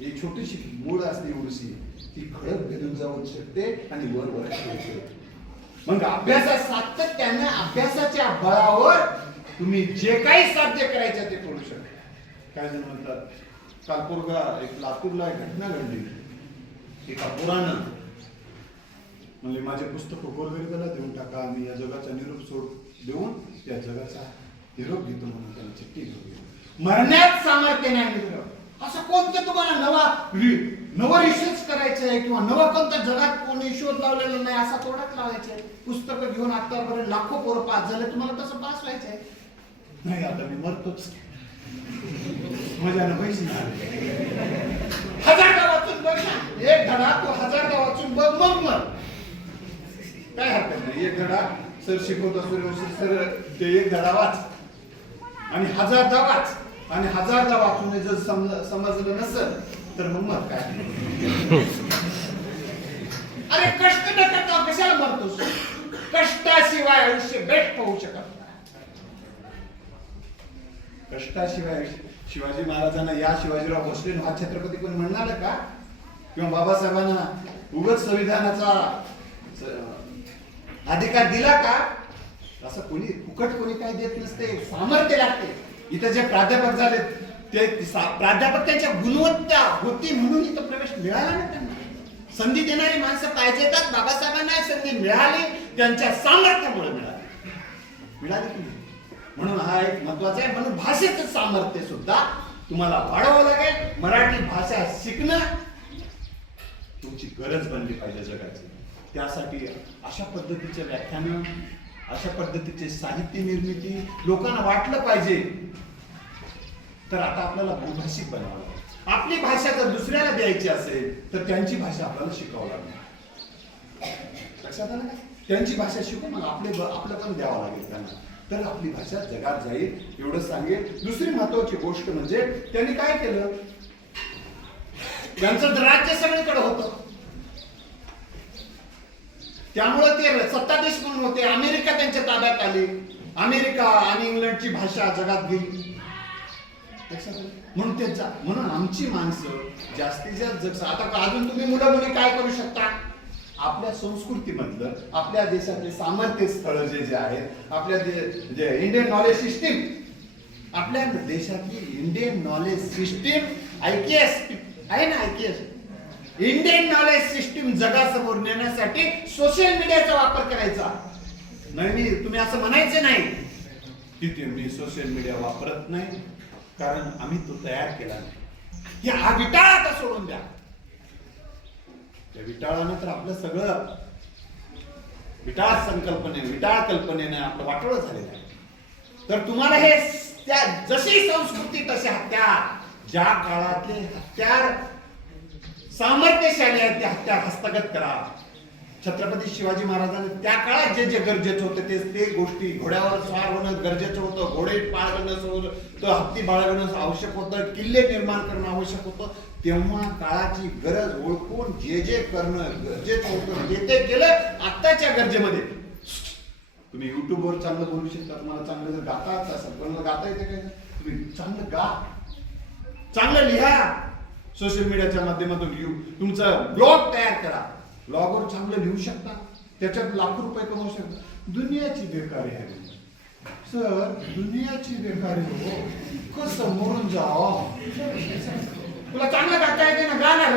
एक छोटीशी मूळ असते एवढीशी, ती खडक भेदून जाऊ शकते आणि वर वर खेळते. मग अभ्यासात सातत्याने अभ्यासाच्या बळावर तुम्ही जे काही साध्य करायचं ते करू शकता. काय जण म्हणतात, काल पोरगा एक लातूरला एक घटना घडली. एका पोरानं म्हणजे माझे पुस्तक गोरगरिबाला देऊन टाका, मी या जगाचा निरोप सोड देऊन या जगाचा निरोप घेतो म्हणून त्याला चिठ्ठी घेऊन गेलो. मरण्यात सामर्थ्य नाही मित्र. असं कोणतं तुम्हाला नवं रिसर्च करायचं आहे किंवा नवं कोणतं जगात कोणी शोध लावलेला नाही असा तोडाच लावायचा आहे. पुस्तकं घेऊन आतापर्यंत लाखो पोरं पास झाले, तुम्हाला तसं पास व्हायचं आहे नाही. आता मी मरतोच, मजानं पैसे नाही. 1000दा वाचून बघ ना, एक धडा तू 1000दा वाचून बघ, मग मग काय हरकत नाही. एक धडा सर शिकवत असतो, सर ते एक धडा वाच आणि 1000दा वाच आणि 1000दा वाचून जर समजलं नसेल तर मग काय. अरे कष्ट न करता कशाला मरतोस? कष्टाशिवाय आयुष्य बेस्ट होऊ शकत नाही. कष्टाशिवाय शिवाजी महाराजांना या शिवाजीराव भोसले हा छत्रपती कोणी म्हणणार का? किंवा बाबासाहेबांना उगाच संविधानाचा अधिकार दिला का? असं कोणी फुकट कोणी काही देत नसते, सामर्थ्य लागते. इथं जे प्राध्यापक झाले ते प्राध्यापक त्यांच्या गुणवत्ता होती म्हणून इथं प्रवेश मिळाला ना त्यांना. संधी देणारी माणसं पाहिजेत. बाबासाहेबांना संधी मिळाली त्यांच्या सामर्थ्यामुळे मिळाली की नाही. म्हणून हा एक महत्वाचा आहे. म्हणून भाषेचं सामर्थ्य सुद्धा तुम्हाला वाढवावं लागेल. मराठी भाषा शिकणं तुमची गरज बनली पाहिजे जगाची. त्यासाठी अशा पद्धतीचे व्याख्यान, अशा पद्धतीचे साहित्य निर्मिती लोकांना वाटलं पाहिजे. तर आता आपल्याला बहुभाषिक बनावं लागेल. आपली भाषा जर दुसऱ्याला द्यायची असेल तर त्यांची भाषा आपल्याला शिकावं लागेल. लक्षात आलं का? त्यांची भाषा शिकून मग आपलं पण द्यावं लागेल त्यांना, तर आपली भाषा जगात जाईल एवढं सांगेल. दुसरी महत्वाची गोष्ट म्हणजे त्यांनी काय केलं, त्यांचं राज्य सगळीकडे होतं त्यामुळे ते सत्ताधीश म्हणून होते. अमेरिका त्यांच्या ताब्यात आली. अमेरिका आणि इंग्लंडची भाषा जगात गेली. म्हणून आमची माणसं जास्तीत जास्त आता अजून तुम्ही मुलं मुली काय करू शकता, आपल्या संस्कृतीमधलं आपल्या देशातले सामर्थ्य स्थळ जे आहेत, आपल्या जे इंडियन नॉलेज सिस्टीम, आपल्या देशातली इंडियन नॉलेज सिस्टीम IKS आहे ना, IKS इंडियन नॉलेज सिस्टीम जगासमोर नेण्यासाठी सोशल मीडियाचा वापर करायचा. नाही, तुम्ही असं म्हणायचं नाही की मी सोशल मीडिया वापरत नाही कारण आम्ही तो तयार केला नाही. हा विटाळ आता सोडून द्या. त्या विटाळानं तर आपलं सगळं विटाळ कल्पनेने आपलं वाटोळं झालेलं आहे. तर तुम्हाला हे जशी संस्कृती तसे हत्यार, ज्या काळातले हत्यार सामर्थ्यशाली आहेत ते हत्यार हस्तगत करा. छत्रपती शिवाजी महाराजांनी त्या काळात जे गरजेचं होतं ते गोष्टी, घोड्यावर स्वार होणं गरजेचं होतं, घोडे बाळगणं हत्ती बाळगणं आवश्यक होतं, किल्ले निर्माण करणं आवश्यक होतं. तेव्हा काळाची गरज ओळखून जे करणं गरजेचं होतं ते केलं. आत्ताच्या गरजेमध्ये तुम्ही युट्यूबवर चांगलं बोलू शकता. तुम्हाला चांगलं जर गाता असेल, कोणाला गाता येते काय, तुम्ही चांगलं गा, चांगलं लिहा. सोशल मीडियाच्या माध्यमातून तुमचं ब्लॉग तयार करा. ब्लॉगवर चांगलं लिहू शकता, त्याच्यात लाखो रुपये कमवू शकता. दुनियाची बेकारी आहे सर, दुनियाची बेकारी हो. कसं मरून जावं. तुला चांगलं गाता येते ना, गा ना.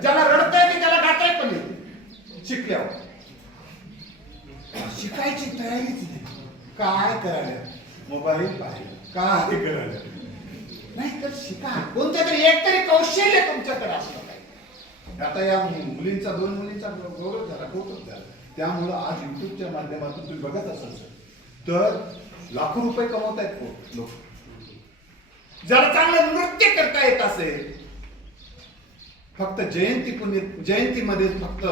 ज्याला रडता येते त्याला गाता येत पण येते शिकल्यावर. शिकायची तयारीच नाही. काय करायला, मोबाईल पाहिजे, काय करायला नाही तर शिका. कोणत्या तरी एक तरी कौशल्य तुमच्याकडे असलं पाहिजे. आता या मुलींचा 2 मुलींचा गौरव झाला, कौतुक झालं. त्यामुळं आज युट्यूबच्या माध्यमातून तुम्ही बघत असाल तर लाखो रुपये कमवतायत लोक. ज्याला चांगलं नृत्य करता येत असेल, फक्त जयंतीमध्ये फक्त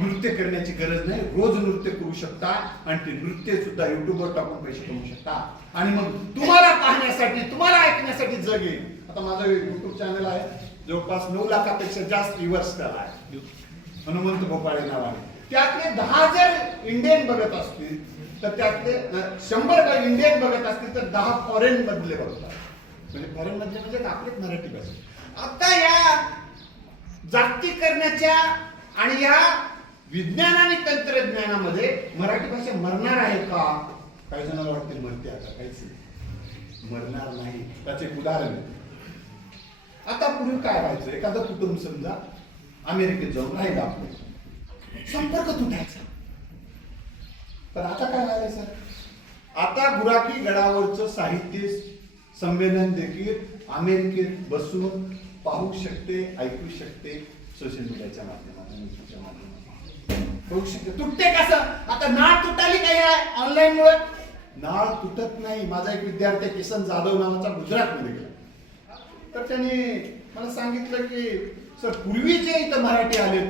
नृत्य करण्याची गरज नाही, रोज नृत्य करू शकता आणि ते नृत्य सुद्धा युट्यूबवर टाकून पैसे कमवू शकता. आणि मग तुम्हाला पाहण्यासाठी, तुम्हाला ऐकण्यासाठी जग येईल. आता माझं युट्यूब चॅनल आहे, जवळपास 9 लाखापेक्षा जास्त व्ह्यूअर्स त्याला आहे, हनुमंत भोपाळे नावाने. त्यातले 10 जर इंडियन बघत असतील तर त्यातले 100 इंडियन बघत असतील तर 10 फॉरेन मधले बघतात. म्हणजे फॉरेन मधले म्हणजे आपलेच मराठी भाषा. आता या जागतिकीकरणाच्या आणि या विज्ञान आणि तंत्रज्ञानामध्ये मराठी भाषा मरणार आहे का? काही जणांना वाटते मरते, आता काहीच मरणार नाही. त्याचे एक उदाहरण आहे. आता पूर्वी काय व्हायचं, एखादं कुटुंब समजा अमेरिकेत जाऊन राहिलं, आपलं संपर्क तुटायचा. पण आता काय व्हायला सर, आता गुराखी गडावरचं साहित्य संमेलन देखील अमेरिकेत बसून पाहू शकते, ऐकू शकते, सोशल मीडियाच्या माध्यमातून होऊ शकते. तुटते कसं? आता नाळ तुटाली काही आहे ऑनलाईन मुळे? नाळ तुटत नाही. माझा एक विद्यार्थी किसन जाधव नावाचा गुजरातमध्ये गेला, तर त्यांनी मला सांगितलं की सर पूर्वीचे इथं मराठी आले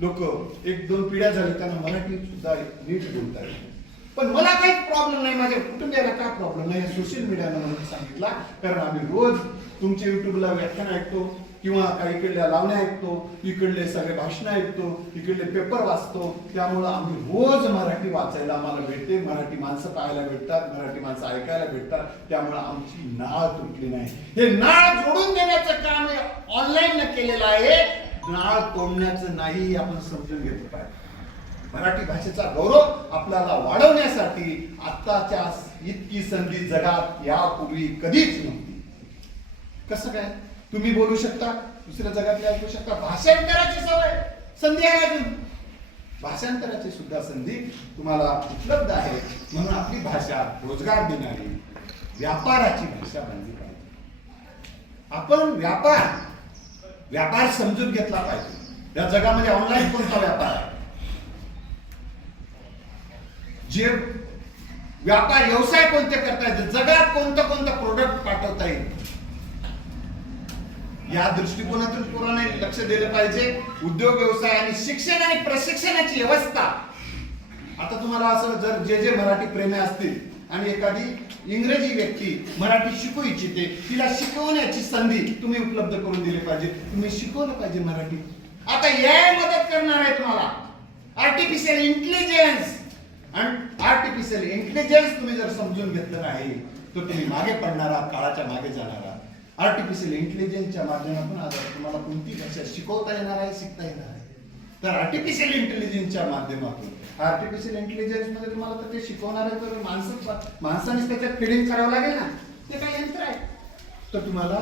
लोक, 1-2 पिढ्या झाली, त्यांना मराठी सुद्धा नीट बोलता येते. पण मला काही प्रॉब्लेम नाही, माझ्या कुटुंबियाला काय प्रॉब्लेम नाही, सोशल मीडियानं म्हणून सांगितला. कारण आम्ही रोज तुमचे युट्यूबला व्याख्यान ऐकतो किंवा काही इकडल्या लावण्या ऐकतो, इकडले सगळे भाषण ऐकतो, इकडले पेपर वाचतो. त्यामुळं आम्ही रोज मराठी वाचायला आम्हाला भेटते, मराठी माणसं पाहायला भेटतात, मराठी माणसं ऐकायला भेटतात. त्यामुळं आमची नाळ तुटली नाही. हे नाळ जोडून देण्याचं काम ऑनलाईन केलेलं आहे, नाळ तोडण्याचं नाही. आपण समजून घेतलं पाहिजे. मराठी भाषेचा गौरव आपल्याला वाढवण्यासाठी आत्ताच्या इतकी संधी जगात यापूर्वी कधीच नव्हती. कसं काय? तुम्ही बोलू शकता, दुसऱ्या जगातले ऐकू शकता. भाषांतराची संधी आहे, अजून भाषांतराची सुद्धा संधी तुम्हाला उपलब्ध आहे. म्हणून आपली भाषा रोजगार देणारी, व्यापाराची भाषा बनली पाहिजे. आपण व्यापार समजून घेतला पाहिजे. या जगामध्ये ऑनलाईन कोणता व्यापार आहे? जे व्यापार व्यवसाय कोणते करता येते, जगात कोणतं प्रोडक्ट पाठवता येईल, या दृष्टिकोनातून पूर्ण लक्ष दिलं पाहिजे. उद्योग व्यवसाय आणि शिक्षण आणि प्रशिक्षणाची व्यवस्था. आता तुम्हाला असं जर जे मराठी प्रेमी असतील आणि एखादी इंग्रजी व्यक्ती मराठी शिकू इच्छिते, तिला शिकवण्याची संधी तुम्ही उपलब्ध करून दिली पाहिजे. तुम्ही शिकवलं पाहिजे मराठी. आता AI मदत करणार आहे तुम्हाला. आर्टिफिशियल इंटेलिजन्स आणि आर्टिफिशियल इंटेलिजन्स तुम्ही जर समजून घेतलं नाही तर तुम्ही मागे पडणारा, काळाच्या मागे जाणारा. आर्टिफिशियल इंटेलिजन्सच्या माध्यमातून आज तुम्हाला कोणती भाषा शिकवता येणार आहे, शिकता येणार आहे. तर आर्टिफिशियल इंटेलिजन्सच्या माध्यमातून, आर्टिफिशियल इंटेलिजन्स मध्ये तुम्हाला तर ते शिकवणार आहे, तर माणसानेच त्याच्यात फिडिंग करावं लागेल ना. ते काय यंत्र आहे. तर तुम्हाला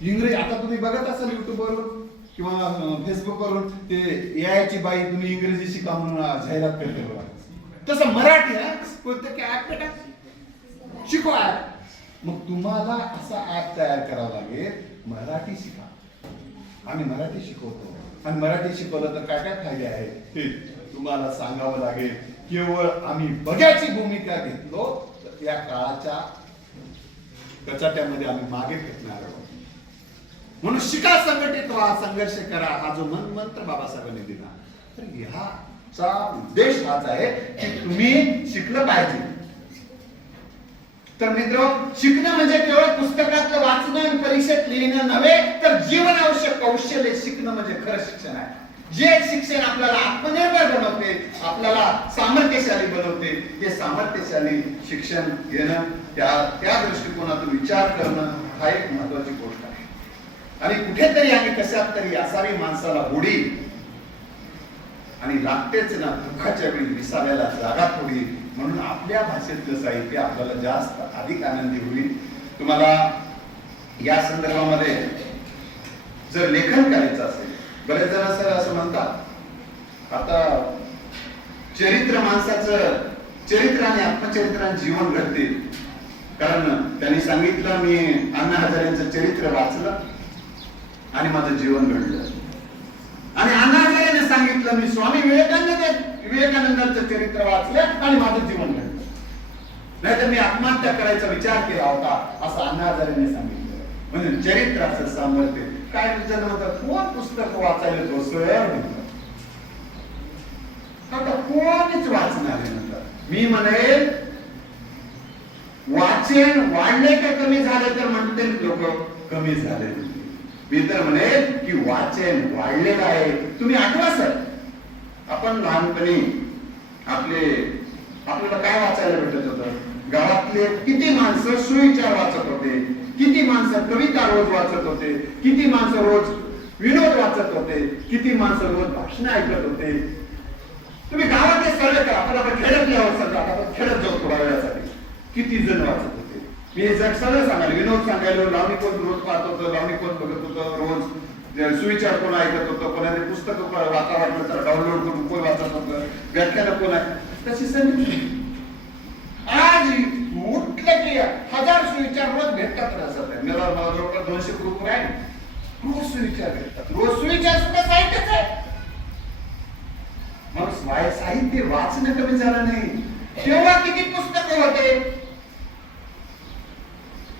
इंग्रजी, आता तुम्ही बघत असाल युट्यूबवरून किंवा फेसबुकवरून ते AI ची बाई तुम्ही इंग्रजी शिका म्हणून जाहिरात करते बघा. तसं मराठी आहे, कोणतं काय ऍप बेटा शिकवा. मग तुम्हाला असा ऍप तयार करावा लागेल, मराठी शिका. आम्ही मराठी शिकवतो आणि मराठी शिकवलं तर काय काय फायदे आहेत ते तुम्हाला सांगावं लागेल. केवळ आम्ही बघ्याची भूमिका घेतलो तर या काळाच्या कचाट्यामध्ये आम्ही मागे फेकणार आहोत. म्हणून शिका, संघटित व्हा, संघर्ष करा, हा जो मंत्र बाबासाहेबांनी दिला. तर ह्याचा उद्देश हाच आहे की तुम्ही शिकलं पाहिजे. तर मित्र, शिकणं म्हणजे केवळ पुस्तकातलं वाचणं आणि परीक्षेत लिहिणं नव्हे, तर जीवन आवश्यक कौशल्य शिकणं म्हणजे खरं शिक्षण आहे. जे शिक्षण आपल्याला आत्मनिर्भर बनवते, आपल्याला सामर्थ्यशाली बनवते, ते सामर्थ्यशाली शिक्षण घेणं, त्या दृष्टिकोनातून विचार करणं हा एक महत्वाची गोष्ट आहे. आणि कुठेतरी आणि कशात तरी असावी माणसाला गोडी, आणि लागतेच ना दुःखाच्या वेळी विसाव्याला जागा थोडी. म्हणून आपल्या भाषेतलं साहित्य आपल्याला जास्त अधिक आनंदी होईल. तुम्हाला या संदर्भामध्ये जर लेखन करायचं असेल, बरेच जण असं म्हणतात आता चरित्र, माणसाचं चरित्र आणि आत्मचरित्राने जीवन घडते. कारण त्यांनी सांगितलं मी अण्णा हजारेंचं चरित्र वाचलं आणि माझं जीवन घडलं. आणि अण्णा हजारेने सांगितलं मी स्वामी विवेकानंदांचं चरित्र वाचलं आणि माझं जीवन घडलं. नाहीतर मी आत्महत्या करायचा विचार केला होता, असं अण्णा हजारेने सांगितलं. म्हणजे चरित्राचं सामर्थ्य काय. जण म्हणतात कोण पुस्तक वाचायला तो सर म्हणतात, आता कोणीच वाचणार आहे म्हणतात. मी म्हणेल वाचन वाढले का कमी झाले तर म्हणते लोक कमी झाले. मी तर म्हणेल की वाचन वाढलेलं आहे. तुम्ही आठवा सर, आपण लहानपणी आपले आपल्याला काय वाचायला भेटत होतं? गावातले किती माणसं सुविचार वाचत होते, किती माणसं कविता रोज वाचत होते, किती माणसं रोज विनोद वाचत होते, किती माणसं रोज भाषण ऐकत होते. तुम्ही गावातले सर्वे करा, आपण खेळत यावं सगळं, आपण खेळत जाऊ थोड्या वेळासाठी. किती जण वाचत होते. मी हे जग सगळं सांगायला, विनोद सांगायला, लावणी कोण रोज पाहत होतं, लावणी कोण बघत होतं, रोज सुविचार कोण ऐकत होतं, कोणाचे पुस्तकं वाचा वाटलं तर डाउनलोड करून कोण वाचत होतं, व्याख्यानं कोण आहे तशी संधी. आज उठलं की 1000 सुविचार रोज भेटतात असं. मला जवळपास 200 ग्रुप आहे, रोज सुविचार भेटतात. रोज सुविचार सुद्धा साहित्यच आहे. मग साहित्य वाचणं कमी झालं नाही. तेव्हा किती पुस्तकं होते,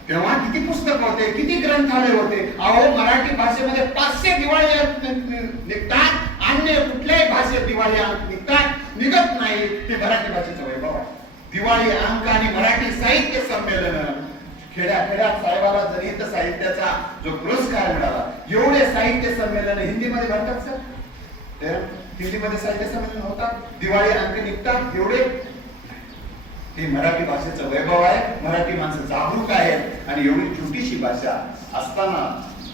तेव्हा किती पुस्तकं होते, किती ग्रंथालय होते. अहो मराठी भाषेमध्ये 500 दिवाळी अंक निघतात, अन्य कुठल्याही भाषेत दिवाळी अंक निघत नाही. ते मराठी भाषेचं वैभव आहे. दिवाळी अंक आणि मराठी साहित्य संमेलन, खेड्यात साहेबाला जनित साहित्याचा जो पुरस्कार मिळाला. एवढे साहित्य संमेलन हिंदीमध्ये भरतात सर, हिंदीमध्ये साहित्य संमेलन होतात, दिवाळी अंक निघतात एवढे. हे मराठी भाषेचं वैभव आहे. मराठी माणसं जागरूक आहेत आणि एवढी छोटीशी भाषा असताना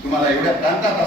तुम्हाला एवढ्या प्रांतात